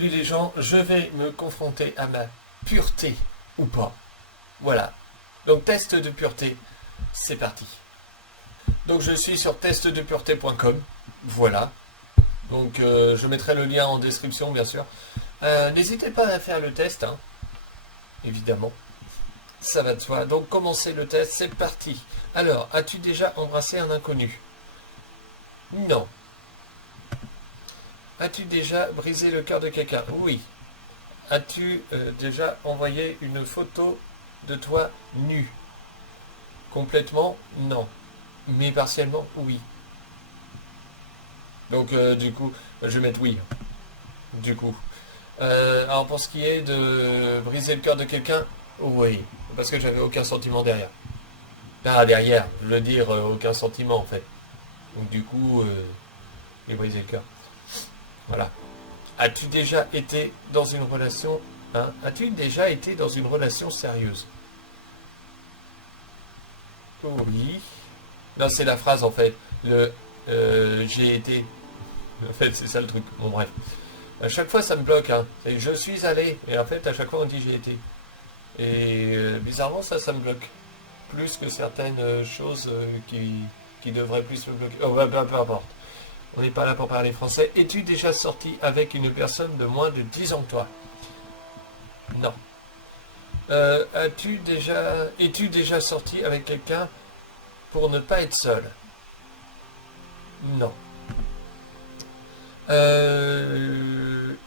Salut les gens, je vais me confronter à ma pureté ou pas. Voilà. Donc test de pureté, c'est parti. Donc je suis sur testdepureté.com. Voilà. Donc je mettrai le lien en description bien sûr. N'hésitez pas à faire le test, hein, évidemment. Ça va de soi. Donc commencez le test, c'est parti. Alors, as-tu déjà embrassé un inconnu? Non. As-tu déjà brisé le cœur de quelqu'un? Oui. As-tu déjà envoyé une photo de toi nu? Complètement, non. Mais partiellement, oui. Donc, du coup, je vais mettre oui. Du coup. Alors, pour ce qui est de briser le cœur de quelqu'un, oui. Parce que j'avais aucun sentiment derrière. Ah, derrière, je veux dire, aucun sentiment en fait. Donc, du coup, j'ai brisé le cœur. Voilà. As-tu déjà été dans une relation, hein? As-tu déjà été dans une relation sérieuse? Oui. Non, c'est la phrase en fait. Le j'ai été. En fait, c'est ça le truc. Bon, bref. À chaque fois, ça me bloque. Hein. Je suis allé. Et en fait, à chaque fois, on dit j'ai été. Et bizarrement, ça me bloque. Plus que certaines choses qui devraient plus me bloquer. Oh, bah, peu importe. On n'est pas là pour parler français. Es-tu déjà sorti avec une personne de moins de 10 ans que toi? Non. Es-tu déjà sorti avec quelqu'un pour ne pas être seul? Non.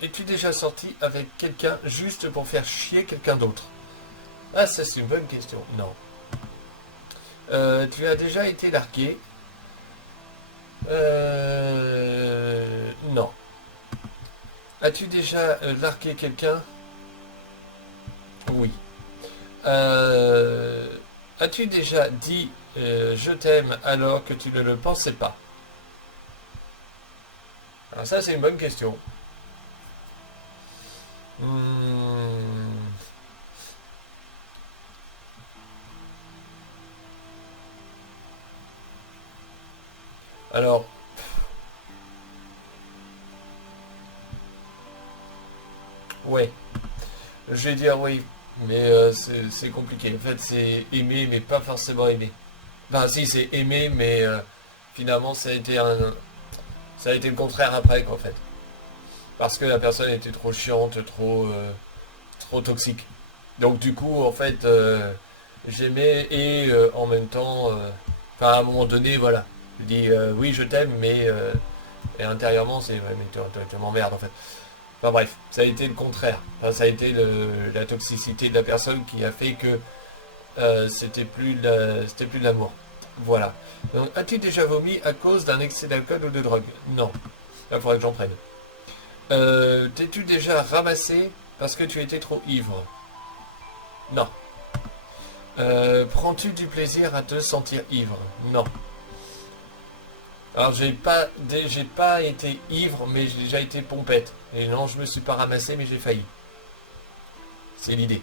Es-tu déjà sorti avec quelqu'un juste pour faire chier quelqu'un d'autre? Ah, ça c'est une bonne question. Non. Tu as déjà été largué? Non. As-tu déjà largué quelqu'un? Oui. As-tu déjà dit je t'aime alors que tu ne le pensais pas? Alors ça c'est une bonne question. Alors, ouais, je vais dire oui, mais c'est compliqué. En fait, c'est aimer, mais pas forcément aimer. Enfin, si, c'est aimer, mais finalement, ça a été le contraire après, en fait. Parce que la personne était trop chiante, trop toxique. Donc, du coup, en fait, j'aimais et en même temps, enfin, à un moment donné, voilà. Je dis oui, je t'aime, mais et intérieurement, c'est ouais, mais tu m'emmerdes, en fait. Enfin bref, ça a été le contraire. Enfin, ça a été la toxicité de la personne qui a fait que c'était plus de l'amour. Voilà. Donc, as-tu déjà vomi à cause d'un excès d'alcool ou de drogue? Non. Là, il faudrait que j'en prenne. T'es-tu déjà ramassé parce que tu étais trop ivre? Non. Prends-tu du plaisir à te sentir ivre? Non. Alors j'ai pas été ivre, mais j'ai déjà été pompette. Et non, je me suis pas ramassé, mais j'ai failli. C'est l'idée.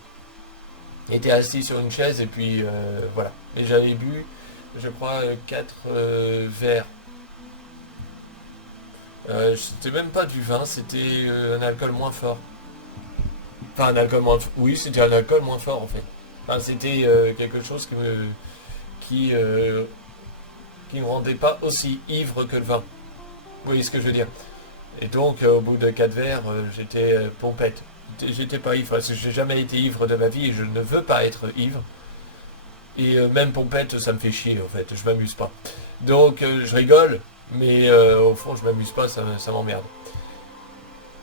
J'étais assis sur une chaise et puis voilà. Et j'avais bu, je crois, 4 verres. C'était même pas du vin, c'était un alcool moins fort. Enfin, un alcool moins fort. Oui, c'était un alcool moins fort en fait. Enfin, c'était quelque chose qui, euh, qui me rendait pas aussi ivre que le vin. Vous voyez ce que je veux dire? Et donc, au bout de 4 verres, j'étais pompette. J'étais pas ivre, parce que j'ai jamais été ivre de ma vie et je ne veux pas être ivre. Et même pompette, ça me fait chier en fait, je m'amuse pas. Donc, je rigole, mais au fond, je m'amuse pas, ça m'emmerde.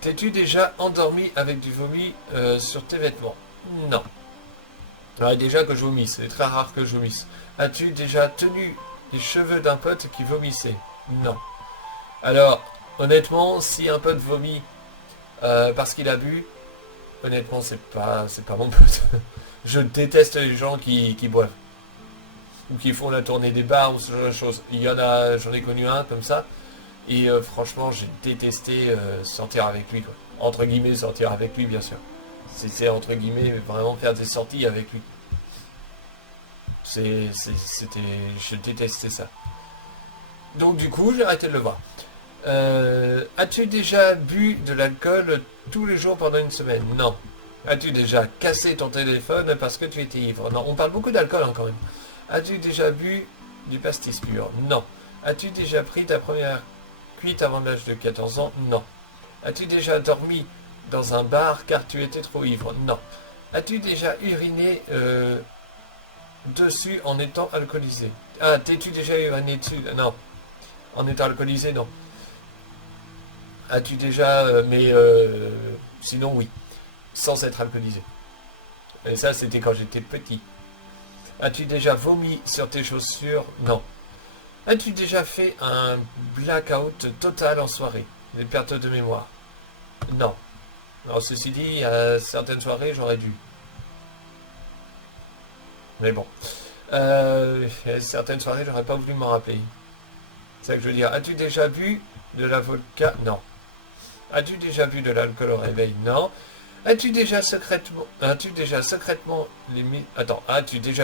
T'es-tu déjà endormi avec du vomi sur tes vêtements? Non. Alors, déjà que je vomisse, c'est très rare que je vomisse. As-tu déjà tenu les cheveux d'un pote qui vomissait? Non. Alors, honnêtement, si un pote vomit parce qu'il a bu, honnêtement, c'est pas mon pote. Je déteste les gens qui boivent ou qui font la tournée des bars ou ce genre de choses. J'en ai connu un comme ça, et franchement, j'ai détesté sortir avec lui, quoi. Entre guillemets, sortir avec lui, bien sûr. C'est entre guillemets vraiment faire des sorties avec lui. Je détestais ça. Donc du coup, j'ai arrêté de le voir. As-tu déjà bu de l'alcool tous les jours pendant une semaine? Non. As-tu déjà cassé ton téléphone parce que tu étais ivre? Non. On parle beaucoup d'alcool quand même. As-tu déjà bu du pastis pur? Non. As-tu déjà pris ta première cuite avant l'âge de 14 ans? Non. As-tu déjà dormi dans un bar car tu étais trop ivre? Non. As-tu déjà uriné dessus en étant alcoolisé? Ah, t'es-tu déjà uriné dessus? Non. En étant alcoolisé, non. As-tu déjà... sinon, oui. Sans être alcoolisé. Et ça, c'était quand j'étais petit. As-tu déjà vomi sur tes chaussures? Non. As-tu déjà fait un blackout total en soirée? Des pertes de mémoire? Non. Alors, ceci dit, à certaines soirées, j'aurais dû. Mais bon. À certaines soirées, j'aurais pas voulu m'en rappeler. C'est ça que je veux dire. As-tu déjà bu de la vodka? Non. As-tu déjà bu de l'alcool au réveil? Non. As-tu déjà secrètement as-tu déjà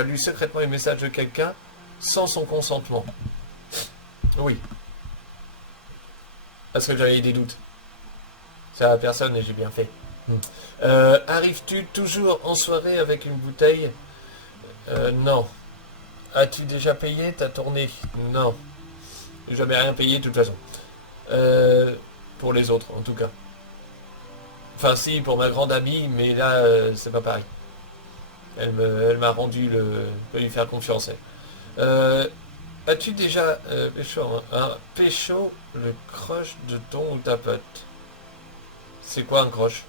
lu secrètement les messages de quelqu'un sans son consentement? Oui. Parce que j'avais des doutes. Ça à personne et j'ai bien fait. Arrives-tu toujours en soirée avec une bouteille? Non. As-tu déjà payé ta tournée? Non. J'ai jamais rien payé de toute façon. Pour les autres, en tout cas. Enfin, si, pour ma grande amie, mais là, c'est pas pareil. Elle m'a rendu le... peut lui faire confiance, elle. As-tu déjà pécho le crush de ton ou ta pote? C'est quoi un crush?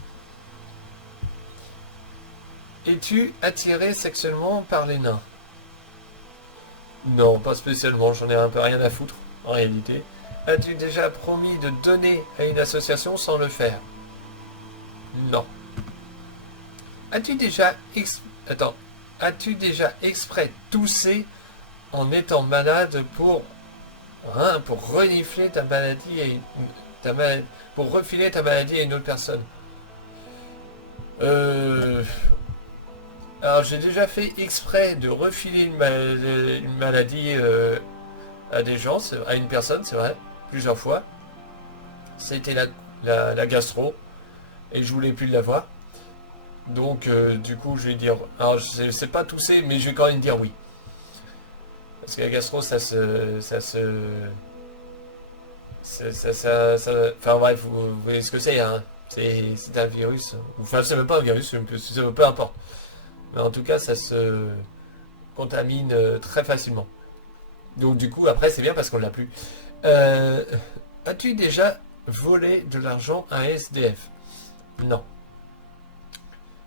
Es-tu attiré sexuellement par les nains? Non, pas spécialement, j'en ai un peu rien à foutre, en réalité. As-tu déjà promis de donner à une association sans le faire? Non. As-tu déjà As-tu déjà exprès toussé en étant malade pour renifler ta maladie pour refiler ta maladie à une autre personne? Alors j'ai déjà fait exprès de refiler une maladie à des gens, à une personne, c'est vrai, plusieurs fois. C'était la gastro et je voulais plus l'avoir. Donc du coup je vais dire, alors je sais pas tousser, mais je vais quand même dire oui. Parce que la gastro enfin bref, vous voyez ce que c'est, hein. C'est un virus. Enfin c'est même pas un virus, peu importe. Mais en tout cas ça se contamine très facilement. Donc du coup après c'est bien parce qu'on l'a plus. Euh, As-tu déjà volé de l'argent à un SDF? Non.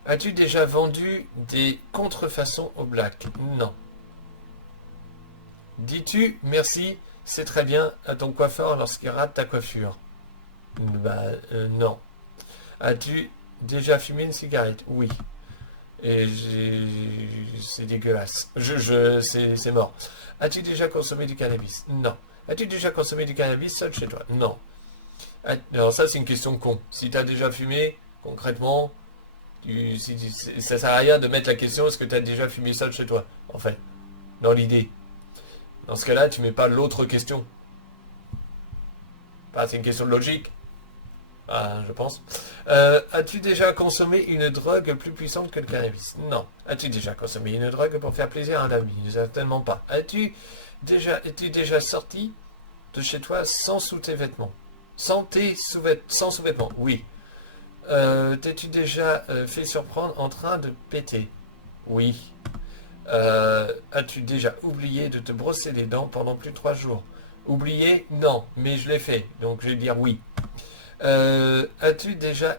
As-tu déjà vendu des contrefaçons au black? Non. Dis-tu merci, c'est très bien à ton coiffeur lorsqu'il rate ta coiffure? Non. As-tu déjà fumé une cigarette? Oui. Et c'est dégueulasse. C'est mort. As-tu déjà consommé du cannabis? Non. As-tu déjà consommé du cannabis seul chez toi? Non. Alors ça c'est une question con. Si tu as déjà fumé, concrètement, ça sert à rien de mettre la question est-ce que tu as déjà fumé seul chez toi? En fait, dans l'idée. Dans ce cas-là, tu mets pas l'autre question. Enfin, c'est une question de logique. Ah, je pense. As-tu déjà consommé une drogue plus puissante que le cannabis? Non. As-tu déjà consommé une drogue pour faire plaisir à un ami? Certainement pas. Es-tu déjà sorti de chez toi sans sous tes vêtements? Sans sous-vêtements? Oui. T'es-tu déjà fait surprendre en train de péter? Oui. As-tu déjà oublié de te brosser les dents pendant plus de 3 jours? Oublié? Non, mais je l'ai fait, donc je vais dire oui. Es-tu déjà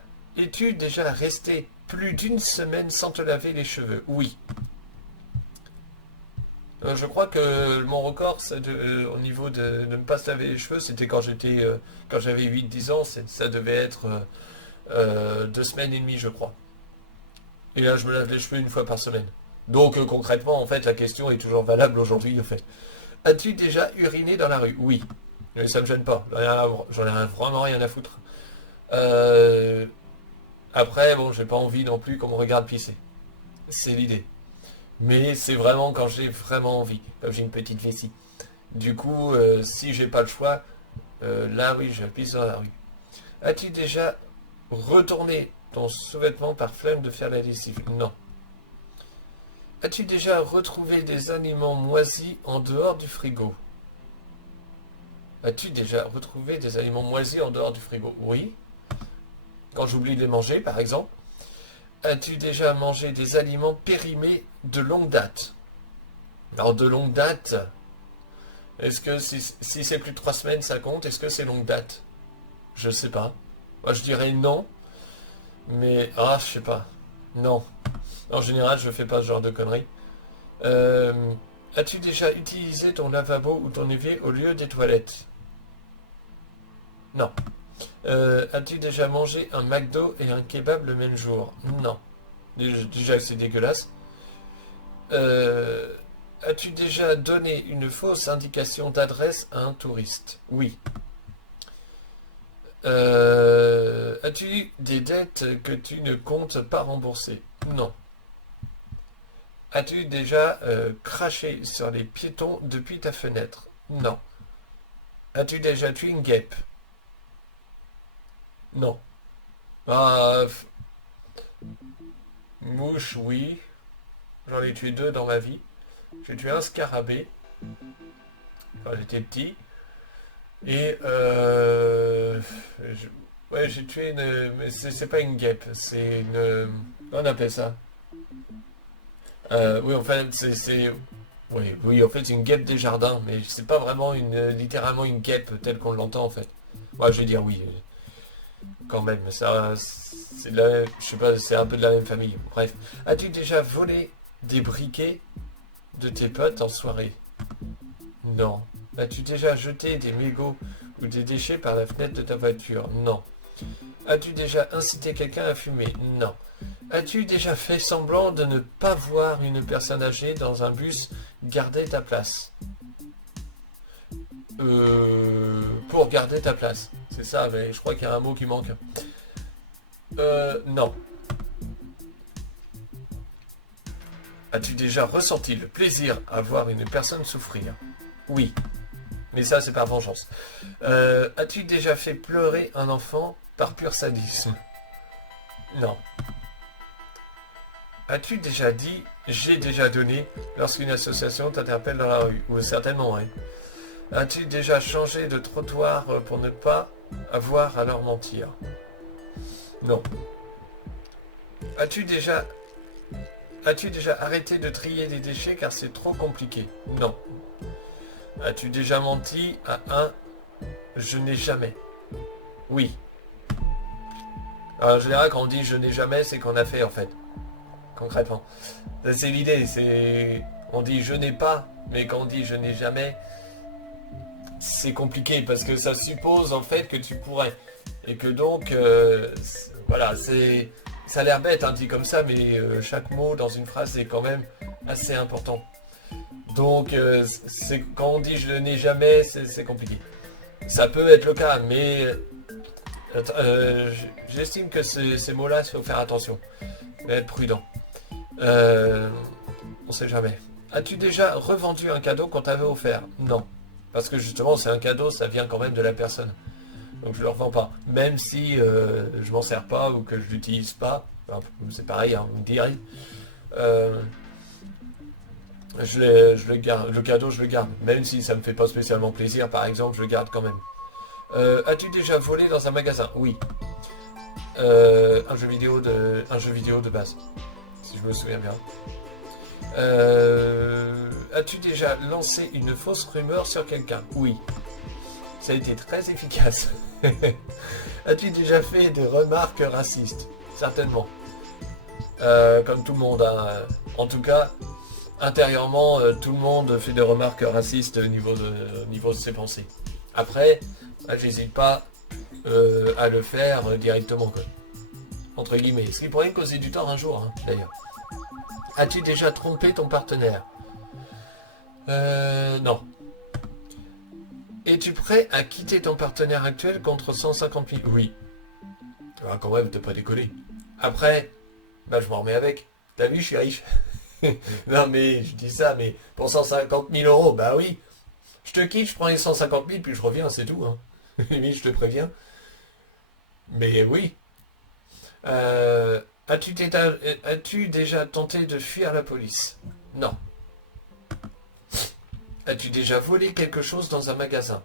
resté plus d'une semaine sans te laver les cheveux? Oui. Je crois que mon record au niveau de ne pas se laver les cheveux, c'était quand j'avais 8-10 ans, ça devait être 2 semaines et demie, je crois. Et là, je me lave les cheveux une fois par semaine. Donc concrètement, en fait, la question est toujours valable aujourd'hui, en fait. As-tu déjà uriné dans la rue? Oui. Mais ça me gêne pas. J'en ai vraiment rien à foutre. Après, bon, j'ai pas envie non plus qu'on me regarde pisser. C'est l'idée. Mais c'est vraiment quand j'ai vraiment envie, comme j'ai une petite vessie. Du coup, si j'ai pas le choix, Là, oui, je pisse dans la rue. As-tu déjà retourné ton sous-vêtement par flemme de faire la lessive? Non. As-tu déjà retrouvé des aliments moisis en dehors du frigo? As-tu déjà retrouvé des aliments moisis en dehors du frigo? Oui. Quand j'oublie de les manger, par exemple. As-tu déjà mangé des aliments périmés de longue date? Alors, de longue date, est-ce que si c'est plus de 3 semaines, ça compte? Est-ce que c'est longue date? Je sais pas. Moi, je dirais non. Mais, je sais pas. Non. En général, je fais pas ce genre de conneries. Euh, As-tu déjà utilisé ton lavabo ou ton évier au lieu des toilettes? Non. As-tu déjà mangé un McDo et un kebab le même jour? Non. Déjà, c'est dégueulasse. As-tu déjà donné une fausse indication d'adresse à un touriste? Oui. As-tu eu des dettes que tu ne comptes pas rembourser? Non. As-tu déjà craché sur les piétons depuis ta fenêtre? Non. As-tu déjà tué une guêpe? Non. Ah, mouche, oui. J'en ai tué 2 dans ma vie. J'ai tué un scarabée quand j'étais petit. Et ouais, j'ai tué une. Mais c'est pas une guêpe, c'est une. Comment on appelle ça? Oui, en fait, oui, oui, en fait, c'est une guêpe des jardins, mais c'est pas vraiment littéralement une guêpe telle qu'on l'entend en fait. Moi, je vais dire oui, quand même. Ça, je sais pas, c'est un peu de la même famille. Bref, as-tu déjà volé des briquets de tes potes en soirée? Non. As-tu déjà jeté des mégots ou des déchets par la fenêtre de ta voiture? Non. As-tu déjà incité quelqu'un à fumer? Non. As-tu déjà fait semblant de ne pas voir une personne âgée dans un bus garder ta place? Pour garder ta place. C'est ça, mais je crois qu'il y a un mot qui manque. Non. As-tu déjà ressenti le plaisir à voir une personne souffrir? Oui. Mais ça, c'est par vengeance. As-tu déjà fait pleurer un enfant par pur sadisme? Non. As-tu déjà dit «j'ai déjà donné» lorsqu'une association t'interpelle dans la rue? Ou certainement, oui. As-tu déjà changé de trottoir pour ne pas avoir à leur mentir? Non. As-tu déjà arrêté de trier des déchets car c'est trop compliqué? Non. As-tu déjà menti à un «je n'ai jamais»? Oui. Alors, en général, quand on dit «je n'ai jamais», c'est qu'on a fait en fait. Concrètement. C'est l'idée, on dit je n'ai pas, mais quand on dit je n'ai jamais, c'est compliqué parce que ça suppose en fait que tu pourrais. Et que donc, voilà, ça a l'air bête hein, dit comme ça, mais chaque mot dans une phrase est quand même assez important. Donc, quand on dit je n'ai jamais, c'est compliqué. Ça peut être le cas, mais j'estime que ces mots-là, il faut faire attention, être prudent. On sait jamais. As-tu déjà revendu un cadeau qu'on t'avait offert? Non. Parce que justement, c'est un cadeau, ça vient quand même de la personne. Donc je le revends pas. Même si je m'en sers pas ou que je l'utilise pas. Enfin, c'est pareil, hein, vous me direz. Je le garde. Le cadeau, je le garde. Même si ça me fait pas spécialement plaisir, par exemple, je le garde quand même. As-tu déjà volé dans un magasin? Oui. Un jeu vidéo de base. Si je me souviens bien. As-tu déjà lancé une fausse rumeur sur quelqu'un? Oui. Ça a été très efficace. As-tu déjà fait des remarques racistes? Certainement. Comme tout le monde. Hein. En tout cas, intérieurement, tout le monde fait des remarques racistes au niveau de ses pensées. Après, j'hésite pas à le faire directement. Quoi. Entre guillemets. Ce qui pourrait me causer du tort un jour, hein, d'ailleurs. As-tu déjà trompé ton partenaire? Non. Es-tu prêt à quitter ton partenaire actuel contre 150 000? Oui. Ah, quand même, t'as pas décollé. Après, je m'en remets avec. T'as vu, je suis riche. Non, mais je dis ça, mais pour 150 000 euros, bah oui. Je te quitte, je prends les 150 000, puis je reviens, c'est tout. Hein. Limite, je te préviens. Mais oui. As-tu déjà tenté de fuir la police? Non. As-tu déjà volé quelque chose dans un magasin?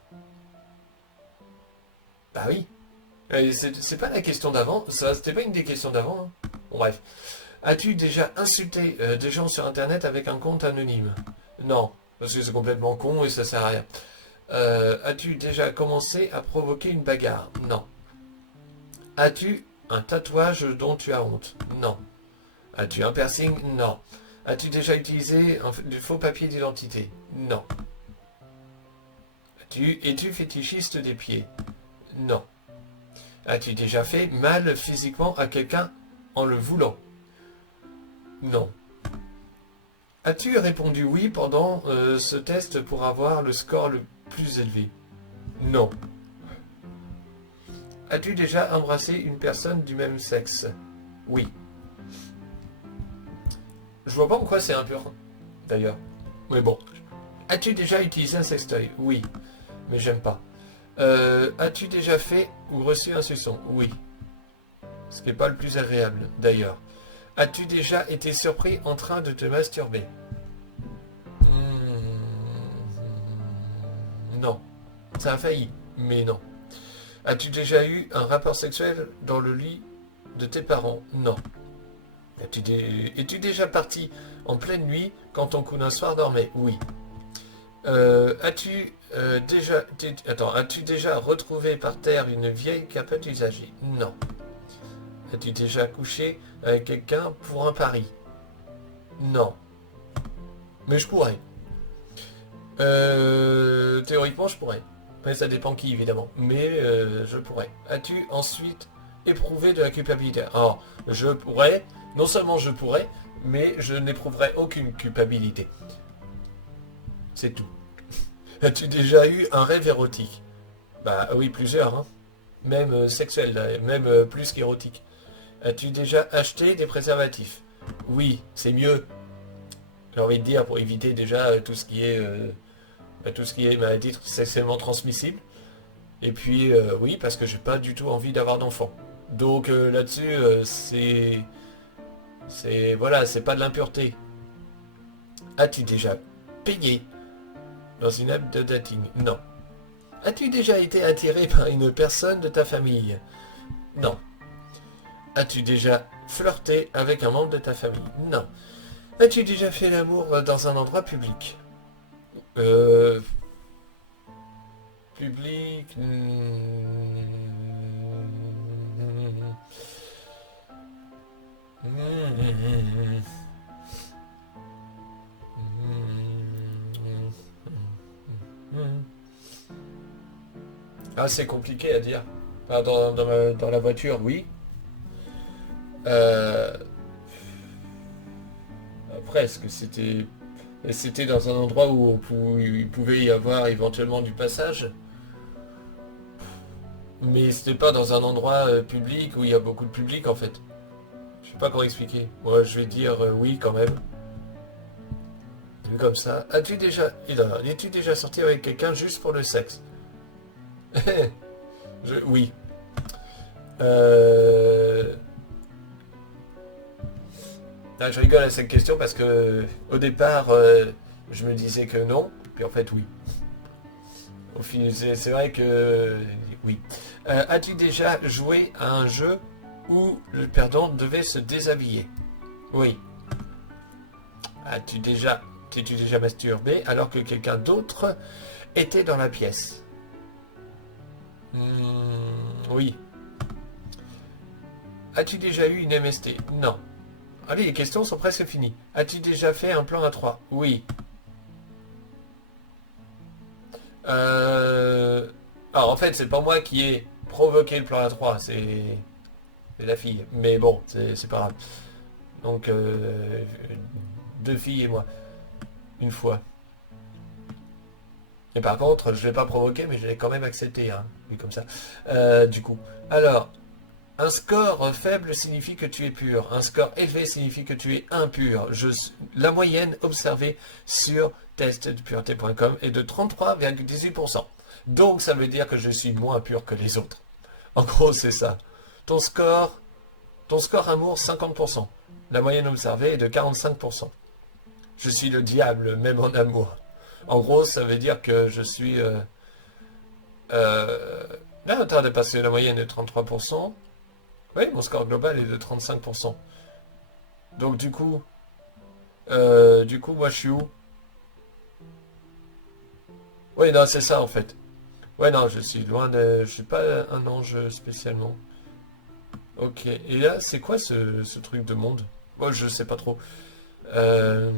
Bah oui. C'est pas la question d'avant. Ça, c'était pas une des questions d'avant. Hein. Bon, bref. As-tu déjà insulté des gens sur Internet avec un compte anonyme? Non. Parce que c'est complètement con et ça sert à rien. As-tu déjà commencé à provoquer une bagarre? Non. As-tu un tatouage dont tu as honte? Non. As-tu un piercing? Non. As-tu déjà utilisé du faux papier d'identité? Non. Es-tu fétichiste des pieds? Non. As-tu déjà fait mal physiquement à quelqu'un en le voulant? Non. As-tu répondu oui pendant ce test pour avoir le score le plus élevé? Non. As-tu déjà embrassé une personne du même sexe? Oui. Je vois pas en quoi c'est impur, d'ailleurs. Mais bon. As-tu déjà utilisé un sextoy? Oui. Mais j'aime pas. As-tu déjà fait ou reçu un suçon? Oui. Ce qui n'est pas le plus agréable, d'ailleurs. As-tu déjà été surpris en train de te masturber? Non. Ça a failli, mais non. As-tu déjà eu un rapport sexuel dans le lit de tes parents? Non. Es-tu déjà parti en pleine nuit quand ton cousin soir dormait? Oui. As-tu déjà retrouvé par terre une vieille capote usagée? Non. As-tu déjà couché avec quelqu'un pour un pari? Non. Mais je pourrais. Théoriquement, je pourrais. Mais ça dépend qui, évidemment. Mais je pourrais. As-tu ensuite éprouvé de la culpabilité? Alors, je pourrais. Non seulement je pourrais, mais je n'éprouverai aucune culpabilité. C'est tout. As-tu déjà eu un rêve érotique? Bah oui, plusieurs. Hein. Même sexuel, là, même plus qu'érotique. As-tu déjà acheté des préservatifs? Oui, c'est mieux. J'ai envie de dire pour éviter déjà tout ce qui est maladie sexuellement transmissible. Et puis oui, parce que j'ai pas du tout envie d'avoir d'enfant. Donc là-dessus, voilà, c'est pas de l'impureté. As-tu déjà payé dans une app de dating? Non. As-tu déjà été attiré par une personne de ta famille? Non. As-tu déjà flirté avec un membre de ta famille? Non. As-tu déjà fait l'amour dans un endroit public? Public... Ah, c'est compliqué à dire. Enfin, dans la voiture, oui. Après, est-ce que c'était dans un endroit où il pouvait y avoir éventuellement du passage? Mais c'était pas dans un endroit public où il y a beaucoup de public en fait. Je sais pas comment expliquer. Moi, je vais dire oui quand même. Vu comme ça. Es-tu déjà sorti avec quelqu'un juste pour le sexe? Oui. Ah, je rigole à cette question parce que au départ, je me disais que non, puis en fait oui. Au final, c'est vrai que oui. As-tu déjà joué à un jeu où le perdant devait se déshabiller? Oui. T'es-tu déjà masturbé alors que quelqu'un d'autre était dans la pièce? Oui. As-tu déjà eu une MST? Non. Allez, les questions sont presque finies. As-tu déjà fait un plan à 3? Oui. Alors en fait, c'est pas moi qui ai provoqué le plan à 3, c'est la fille. Mais bon, c'est pas grave. Donc, 2 filles et moi. Une fois. Et par contre, je l'ai pas provoqué, mais je l'ai quand même accepté, hein, vu comme ça. Du coup. Alors, un score faible signifie que tu es pur. Un score élevé signifie que tu es impur. La moyenne observée sur testdepureté.com est de 33,18%. Donc ça veut dire que je suis moins pur que les autres. En gros, c'est ça. Ton score, ton score amour, 50%. La moyenne observée est de 45%. Je suis le diable, même en amour. En gros, ça veut dire que je suis... là, t'as dépassé la moyenne de 33%. Oui, mon score global est de 35%. Donc du coup, moi, je suis où? Oui, non, c'est ça, en fait. Ouais, non, je suis loin de... Je suis pas un ange spécialement. Ok, et là, c'est quoi ce truc de monde? Moi, je sais pas trop. Euh,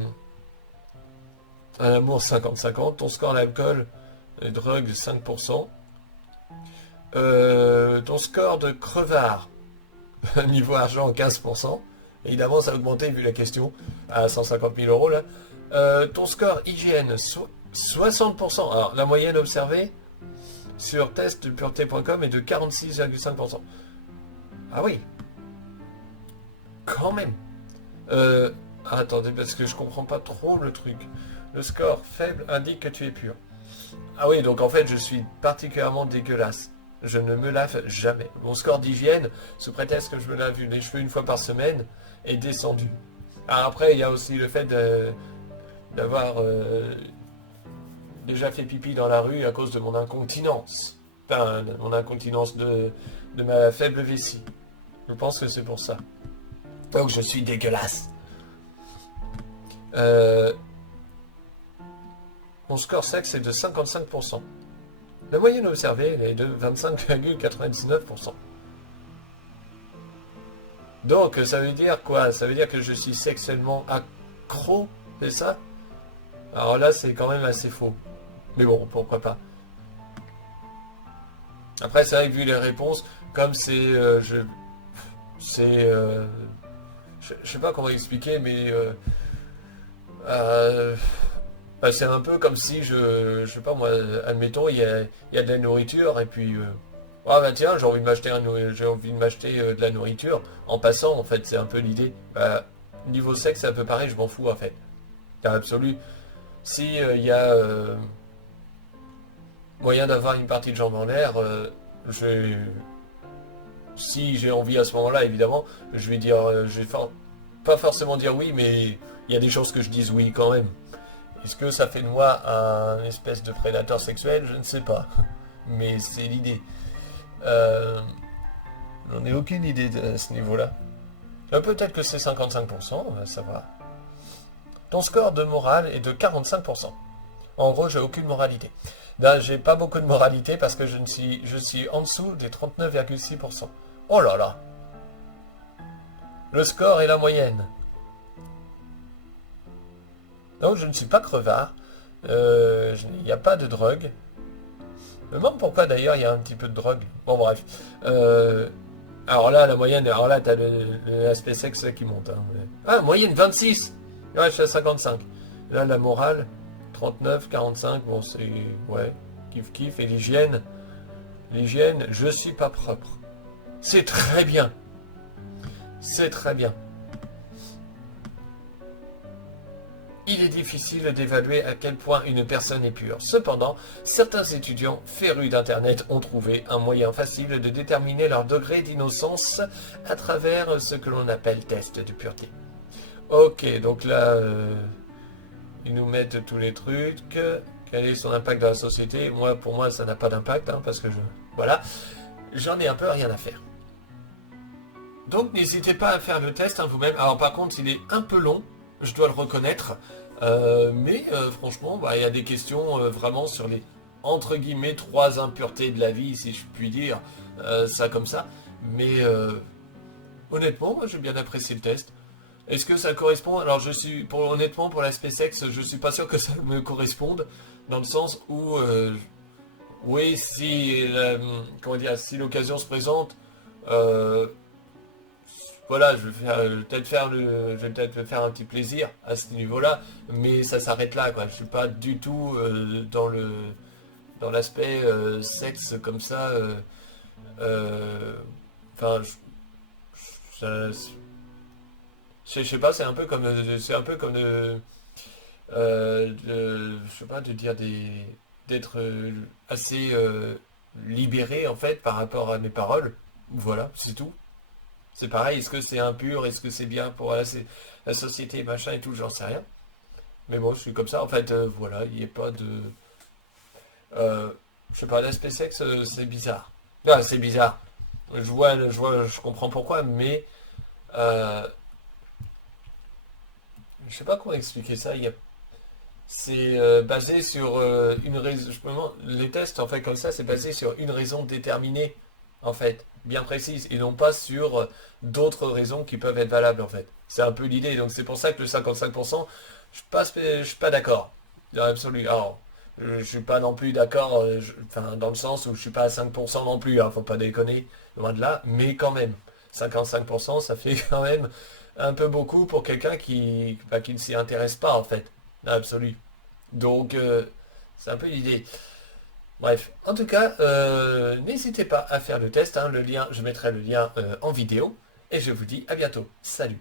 un amour 50-50, ton score à l'alcool et drogue 5%. Ton score de crevard, niveau argent 15%. Évidemment, ça a augmenté vu la question, à 150 000 euros là. Ton score hygiène, 60%. Alors, la moyenne observée sur testpureté.com est de 46,5%. Ah oui, quand même. Attendez, parce que je comprends pas trop le truc. Le score faible indique que tu es pur. Ah oui, donc en fait, je suis particulièrement dégueulasse. Je ne me lave jamais. Mon score d'hygiène, sous prétexte que je me lave les cheveux une fois par semaine, est descendu. Alors après, il y a aussi le fait d'avoir déjà fait pipi dans la rue à cause de mon incontinence. Enfin, mon incontinence de ma faible vessie. Je pense que c'est pour ça. Donc je suis dégueulasse. Mon score sexe est de 55%. La moyenne observée est de 25,99%. Donc ça veut dire quoi? Ça veut dire que je suis sexuellement accro, c'est ça? Alors là, c'est quand même assez faux. Mais bon, pourquoi pas. Après, c'est vrai que vu les réponses, comme c'est, je sais pas comment expliquer, mais euh, bah, c'est un peu comme si je sais pas moi, admettons, il y a de la nourriture et puis, ah bah tiens, j'ai envie de m'acheter de la nourriture en passant, en fait, c'est un peu l'idée. Bah, niveau sexe, c'est un peu pareil, je m'en fous en fait. Car absolu. Si il y a moyen d'avoir une partie de jambes en l'air, je si j'ai envie à ce moment-là, évidemment, je vais dire, pas forcément dire oui, mais il y a des chances que je dise oui quand même. Est-ce que ça fait de moi un espèce de prédateur sexuel? Je ne sais pas. Mais c'est l'idée. Euh, J'en ai aucune idée à ce niveau-là. Peut-être que c'est 55%, ça va. Ton score de morale est de 45%. En gros, j'ai aucune moralité. Là, j'ai pas beaucoup de moralité parce que je suis en dessous des 39,6%. Oh là là. Le score est la moyenne. Donc je ne suis pas crevard. Il n'y a pas de drogue. Je me demande pourquoi d'ailleurs il y a un petit peu de drogue. Bon bref. Alors là, la moyenne, alors là, t'as l'aspect sexe qui monte. Hein. Ah, moyenne 26. Ouais, je suis à 55. Là, la morale, 39, 45. Bon, c'est... Ouais, kiff kiff. Et l'hygiène, je suis pas propre. C'est très bien. C'est très bien. Il est difficile d'évaluer à quel point une personne est pure. Cependant, certains étudiants férus d'Internet ont trouvé un moyen facile de déterminer leur degré d'innocence à travers ce que l'on appelle test de pureté. Ok, donc là, ils nous mettent tous les trucs. Quel est son impact dans la société? Moi, pour moi, ça n'a pas d'impact, hein, parce que voilà, j'en ai un peu rien à faire. Donc n'hésitez pas à faire le test hein, vous-même. Alors par contre, il est un peu long, je dois le reconnaître. Mais franchement, bah, il y a des questions vraiment sur les, entre guillemets, trois impuretés de la vie, si je puis dire, ça comme ça. Mais honnêtement, moi j'ai bien apprécié le test. Est-ce que ça correspond? Alors honnêtement, pour l'aspect sexe, je suis pas sûr que ça me corresponde, dans le sens où, oui, si, comment dire, si l'occasion se présente, euh, voilà, je vais peut-être me faire un petit plaisir à ce niveau-là, mais ça s'arrête là, quoi. Je suis pas du tout dans l'aspect sexe comme ça. Enfin, ça- je sais pas, c'est un peu comme je sais pas, de dire des. d'être assez libéré en fait par rapport à mes paroles. Voilà, c'est tout. C'est pareil, est-ce que c'est impur, est-ce que c'est bien pour la société, machin et tout, j'en sais rien. Mais bon, je suis comme ça, en fait, voilà, il n'y a pas de... je sais pas, l'aspect sexe, c'est bizarre. Ah, c'est bizarre. Je comprends pourquoi, mais euh, je sais pas comment expliquer ça. C'est basé sur une raison. Les tests, en fait, comme ça, c'est basé sur une raison déterminée, en fait, bien précise, et non pas sur d'autres raisons qui peuvent être valables, en fait. C'est un peu l'idée. Donc c'est pour ça que le 55%, je suis pas d'accord. Dans l'absolu. Alors, je suis pas non plus d'accord, enfin, dans le sens où je suis pas à 5% non plus, hein, faut pas déconner, loin de là, mais quand même. 55%, ça fait quand même un peu beaucoup pour quelqu'un qui ne s'y intéresse pas, en fait. Dans l'absolu. Donc, c'est un peu l'idée. Bref, en tout cas, n'hésitez pas à faire le test, hein, le lien, je mettrai le lien en vidéo, et je vous dis à bientôt. Salut!